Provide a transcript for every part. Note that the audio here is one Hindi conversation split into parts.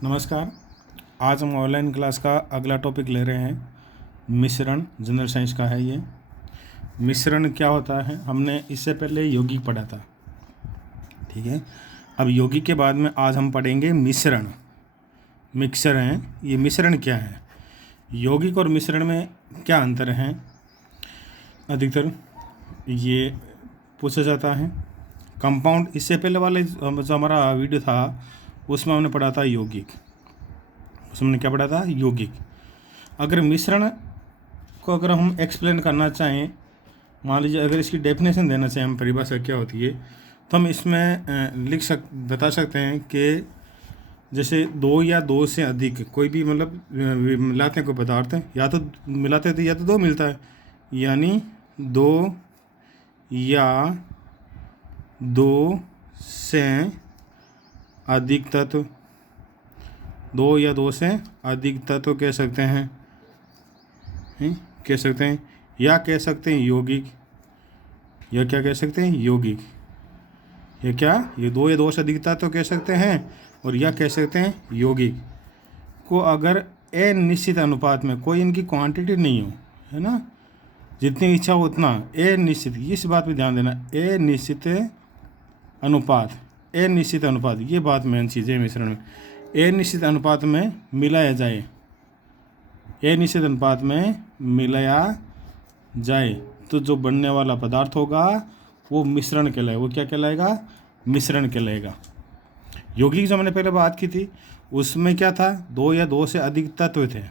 नमस्कार। आज हम ऑनलाइन क्लास का अगला टॉपिक ले रहे हैं। मिश्रण जनरल साइंस का है। ये मिश्रण क्या होता है, हमने इससे पहले यौगिक पढ़ा था, ठीक है। अब यौगिक के बाद में आज हम पढ़ेंगे मिश्रण। मिक्सर हैं, ये मिश्रण क्या है, यौगिक और मिश्रण में क्या अंतर है, अधिकतर ये पूछा जाता है। कंपाउंड, इससे पहले वाले जो हमारा वीडियो था उसमें हमने पढ़ा था यौगिक, उसमें हमने क्या पढ़ा था, यौगिक। अगर मिश्रण को अगर हम एक्सप्लेन करना चाहें, मान लीजिए अगर इसकी डेफिनेशन देना चाहें, हम परिभाषा क्या होती है, तो हम इसमें बता सकते हैं कि जैसे दो या दो से अधिक कोई भी मतलब मिलाते हैं कोई पदार्थ है, या तो मिलाते हैं तो या तो दो मिलता है, यानी दो या दो से अधिक तत्व, दो या दो से अधिक तत्व कह सकते हैं, कह सकते हैं, या कह सकते हैं यौगिक, या क्या कह सकते हैं, यौगिक। ये क्या, ये दो या दो से अधिक तत्व कह सकते हैं, और या कह सकते हैं यौगिक को अगर अनिश्चित अनुपात में, कोई इनकी क्वांटिटी नहीं हो, है ना, जितनी इच्छा हो उतना, अनिश्चित, इस बात पे ध्यान देना, अनिश्चित अनुपात, अनिश्चित अनुपात, ये बात मेन चीज़ है मिश्रण में। अनिश्चित अनुपात में मिलाया जाए, अनिश्चित अनुपात में मिलाया जाए तो जो बनने वाला पदार्थ होगा वो मिश्रण कहलाएगा। वो क्या कहलाएगा, मिश्रण कहलाएगा। यौगिक जो हमने पहले बात की थी उसमें क्या था, दो या दो से अधिक तत्व थे।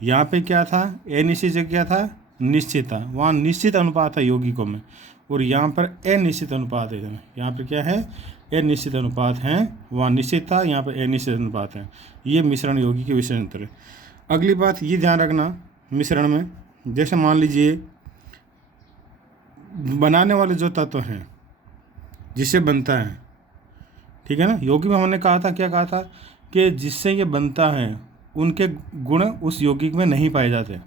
यहाँ पे क्या था, अनिश्चित जगह क्या था, निश्चित था। वहाँ निश्चित अनुपात है यौगिकों में, और यहाँ पर अनिश्चित अनुपात है। यहाँ पर क्या है, अनिश्चित अनुपात हैं, वहाँ निश्चित था, यहाँ पर अनिश्चित अनुपात है। ये मिश्रण यौगिक के विशेष अंतर है। अगली बात ये ध्यान रखना मिश्रण में, जैसे मान लीजिए बनाने वाले जो तत्व हैं जिससे बनता है, ठीक है ना, यौगिक में हमने कहा था, क्या कहा था, कि जिससे ये बनता है उनके गुण उस यौगिक में नहीं पाए जाते,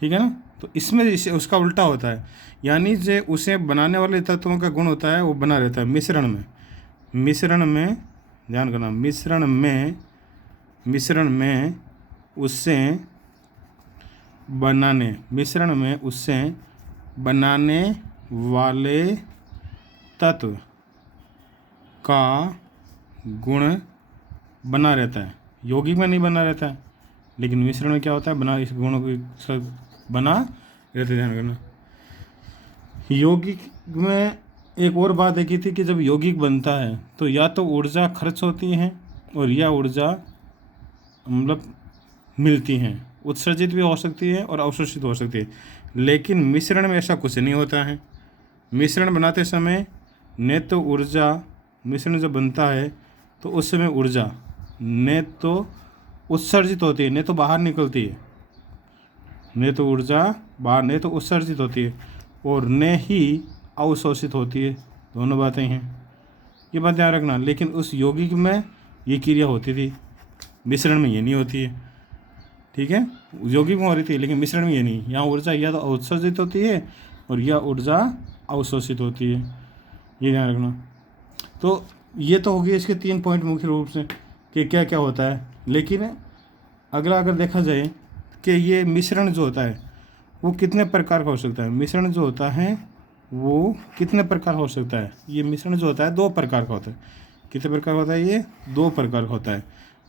ठीक है ना। तो इसमें इसे उसका उल्टा होता है, यानी जो उसे बनाने वाले तत्वों का गुण होता है वो बना रहता है मिश्रण में। मिश्रण में ध्यान करना, मिश्रण में उससे बनाने, मिश्रण में उससे बनाने वाले तत्व का गुण बना रहता है। यौगिक में नहीं बना रहता है, लेकिन मिश्रण में क्या होता है, बना, इस गुणों को बना रहते। ध्यान करना, यौगिक में एक और बात देखी थी कि जब यौगिक बनता है तो या तो ऊर्जा खर्च होती है और या ऊर्जा मतलब मिलती हैं, उत्सर्जित भी हो सकती है और अवशोषित हो सकती है। लेकिन मिश्रण में ऐसा कुछ नहीं होता है। मिश्रण बनाते समय न तो ऊर्जा, मिश्रण जब बनता है तो उस समय ऊर्जा न तो उत्सर्जित होती है, न तो बाहर निकलती है, न तो ऊर्जा बाहर, न तो उत्सर्जित होती है, और न ही अवशोषित होती है। दोनों बातें हैं, ये बात ध्यान रखना। लेकिन उस यौगिक में ये क्रिया होती थी, मिश्रण में ये नहीं होती है, ठीक है। यौगिक में हो रही थी लेकिन मिश्रण में ये नहीं। यहाँ ऊर्जा या तो उत्सर्जित होती है और या ऊर्जा अवशोषित होती है, ये ध्यान रखना। तो ये तो हो गए इसके 3 पॉइंट मुख्य रूप से कि क्या क्या होता है। लेकिन अगला अगर देखा जाए कि ये मिश्रण जो होता है वो कितने प्रकार का हो सकता है, मिश्रण जो होता है वो कितने प्रकार हो सकता है। ये मिश्रण जो होता है 2 प्रकार का होता है। कितने प्रकार होता है, ये 2 प्रकार का होता है।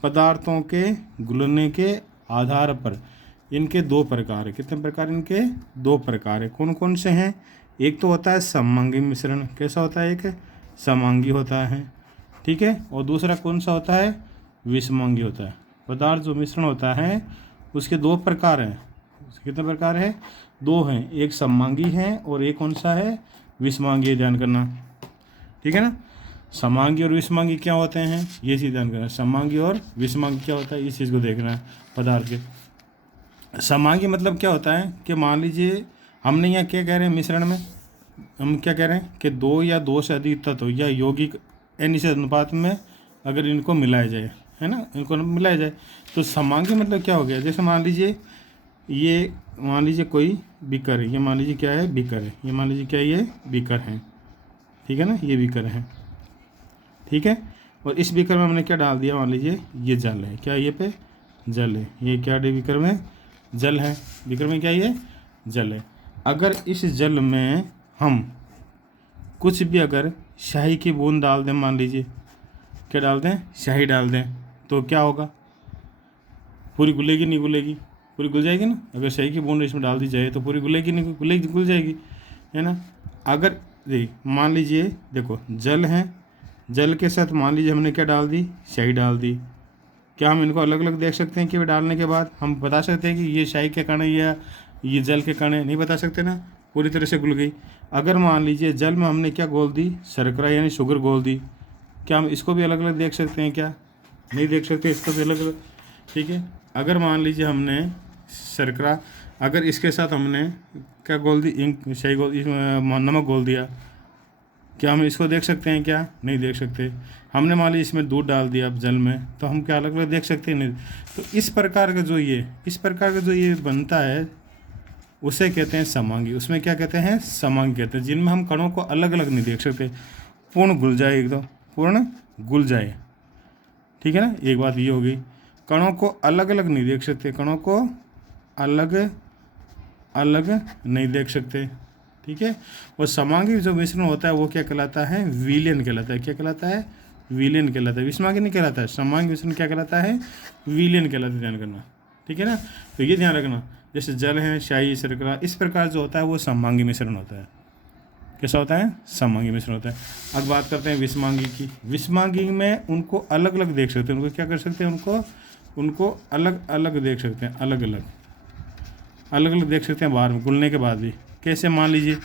पदार्थों के घुलने के आधार पर इनके 2 प्रकार है। कितने प्रकार, इनके 2 प्रकार है। कौन कौन से हैं, एक तो होता है समांगी मिश्रण। कैसा होता है, एक समांगी होता है, ठीक है, और दूसरा कौन सा होता है, विषमांगी होता है। पदार्थ जो मिश्रण होता है उसके 2 प्रकार हैं। कितने प्रकार है, 2 हैं, एक समांगी है और एक कौन सा है, विषमांगी। ध्यान करना, ठीक है ना। समांगी और विषमांगी क्या होते हैं, ये चीज़ ध्यान करना। समांगी और विषमांगी क्या होता है, इस चीज़ को देखना है पदार्थ के। समांगी मतलब क्या होता है कि मान लीजिए हमने यहाँ क्या कह रहे हैं, मिश्रण में हम क्या कह रहे हैं कि 2 या 2 से अधिक तत्व या यौगिक अनिश्चित अनुपात में अगर इनको मिलाया जाए, है ना, इनको मिलाया जाए तो समांगी मतलब क्या हो गया। जैसे मान लीजिए ये, मान लीजिए कोई बीकर है, ये मान लीजिए क्या है, बीकर है, ये मान लीजिए क्या है, ये बीकर है, ठीक है ना, ये बीकर है, ठीक है। और इस बीकर में हमने क्या डाल दिया, मान लीजिए ये जल है, क्या ये पे जल है, ये क्या है बीकर में जल है, बीकर में क्या ये जल है। अगर इस जल में हम कुछ भी अगर शाही की बूंद डाल दें, मान लीजिए क्या डाल दें, शाही डाल दें, तो क्या होगा, पूरी घुलेगी नहीं घुलेगी, पूरी घुल जाएगी ना। अगर शाही की बूंद इसमें डाल दी जाए तो पूरी घुलेगी नहीं घुलेगी, घुल जाएगी, है ना। अगर मान लीजिए देखो जल है, जल के साथ मान लीजिए हमने क्या डाल दी, शाही डाल दी, क्या हम इनको अलग अलग देख सकते हैं कि वे डालने के बाद हम बता सकते हैं कि ये शाही के कण है या ये जल के कण है, नहीं बता सकते ना, पूरी तरह से घुल गई। अगर मान लीजिए जल में हमने क्या घोल दी, शर्करा यानी शुगर घोल दी, क्या हम इसको भी अलग अलग देख सकते हैं, क्या नहीं देख सकते, इसको भी अलग अलग, ठीक है। अगर मान लीजिए हमने शर्करा, अगर इसके साथ हमने क्या घोल दी, इंक शाही घोल, नमक घोल दिया, क्या हम इसको देख सकते हैं, क्या नहीं देख सकते। हमने मान लीजिए इसमें दूध डाल दिया अब जल में, तो हम क्या अलग अलग देख सकते हैं, नहीं। तो इस प्रकार का जो ये बनता है उसे कहते हैं समांगी। उसमें क्या कहते हैं, समांगी कहते हैं, जिनमें हम कणों को अलग अलग नहीं देख सकते, पूर्ण घुल जाए, एकदम पूर्ण घुल जाए, ठीक है ना। एक बात ये होगी, कणों को अलग अलग नहीं देख सकते, कणों को अलग अलग नहीं देख सकते, ठीक है। और समांगी जो मिश्रण होता है वो क्या कहलाता है, विलयन कहलाता है। क्या कहलाता है, विलयन कहलाता है, विषमांगी नहीं कहलाता है। समांगी मिश्रण क्या कहलाता है, विलयन कहलाता है, ध्यान करना, ठीक है ना। तो ये ध्यान रखना, जैसे जल है, शाही, शर्करा, इस प्रकार जो होता है वो समांगी मिश्रण होता है। कैसा होता है, समांगी मिश्रण होता है। अब बात करते हैं विषमांगी की। विषमांगी में उनको अलग अलग देख सकते हैं, उनको क्या कर सकते हैं, उनको अलग अलग देख सकते हैं, अलग अलग देख सकते हैं बाहर में घुलने के बाद भी। कैसे, मान लीजिए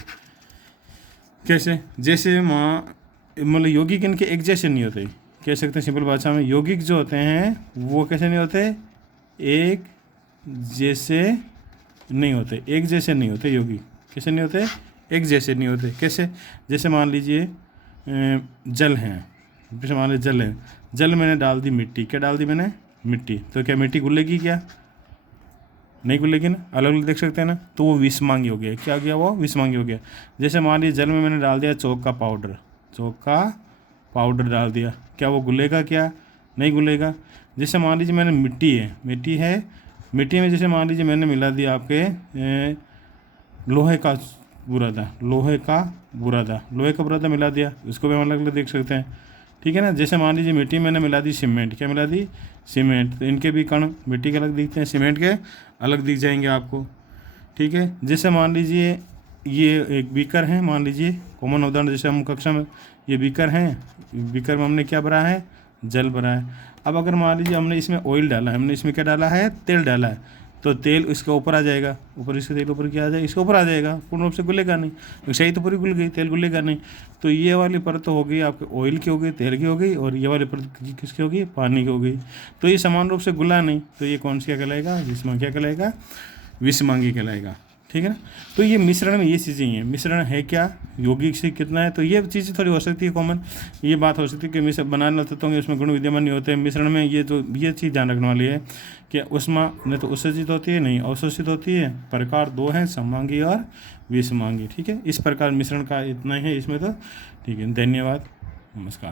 कैसे, जैसे मतलब यौगिक इनके एक जैसे नहीं होते, कह सकते हैं सिंपल भाषा में, यौगिक जो होते हैं वो कैसे नहीं होते, एक जैसे नहीं होते, एक जैसे नहीं होते यौगिक, कैसे नहीं होते, एक जैसे नहीं होते। कैसे, जैसे मान लीजिए जल है, जैसे मान लीजिए जल है, जल मैंने डाल दी मिट्टी, क्या डाल दी मैंने, मिट्टी, तो क्या मिट्टी घुलेगी, क्या नहीं घुलेगी ना, अलग अलग देख सकते हैं ना, तो वो विषमांगी हो गया। क्या हो गया, वो विषमांगी हो गया। जैसे मान लीजिए जल में मैंने डाल दिया चौक का पाउडर डाल दिया, क्या वो घुलेगा, क्या नहीं घुलेगा। जैसे मान लीजिए मैंने मिट्टी में जैसे मान लीजिए मैंने मिला दिया आपके लोहे का बुरादा मिला दिया, उसको भी हम अलग अलग देख सकते हैं, ठीक है ना। जैसे मान लीजिए मिट्टी मैंने मिला दी सीमेंट, क्या मिला दी, सीमेंट, तो इनके भी कण मिट्टी के अलग दिखते हैं, सीमेंट के अलग दिख जाएंगे आपको, ठीक है। जैसे मान लीजिए ये एक बीकर है, मान लीजिए कॉमन उदाहरण, जैसे हम कक्षा में ये बीकर हैं, बीकर में हमने क्या भरा है, जल भरा है। अब अगर मान लीजिए हमने इसमें ऑयल डाला है, हमने इसमें क्या डाला है, तेल डाला है, तो तेल इसके ऊपर आ जाएगा, ऊपर इसके तेल ऊपर क्या आ जाएगा, इसके ऊपर आ जाएगा, पूर्ण रूप से घुलेगा नहीं, सही तो पूरी घुल गई, तेल घुलेगा नहीं। तो ये वाली परत तो हो गई आपके ऑयल की, हो गई तेल की हो गई, और ये वाली परत किसकी होगी, पानी की हो गई। तो ये समान रूप से घुला नहीं, तो ये कौन सी क्या कहलाएगा, जिसमें क्या कहलाएगा, विषमांगी कहलाएगा, ठीक है ना। तो ये मिश्रण में ये चीज़ें हैं, मिश्रण है क्या, यौगिक से कितना है, तो ये चीज़ें थोड़ी हो सकती है कॉमन, ये बात हो सकती है कि मिश्रण बनाने तत्वों के उसमें गुण विद्यमान नहीं होते मिश्रण में। ये चीज़ ध्यान रखने वाली है कि उसमें न तो उत्सर्जित होती है, नहीं अवशोषित होती है। प्रकार दो हैं, समांगी और विषमांगी, ठीक है। इस प्रकार मिश्रण का इतना ही है इसमें तो, ठीक है। धन्यवाद, नमस्कार।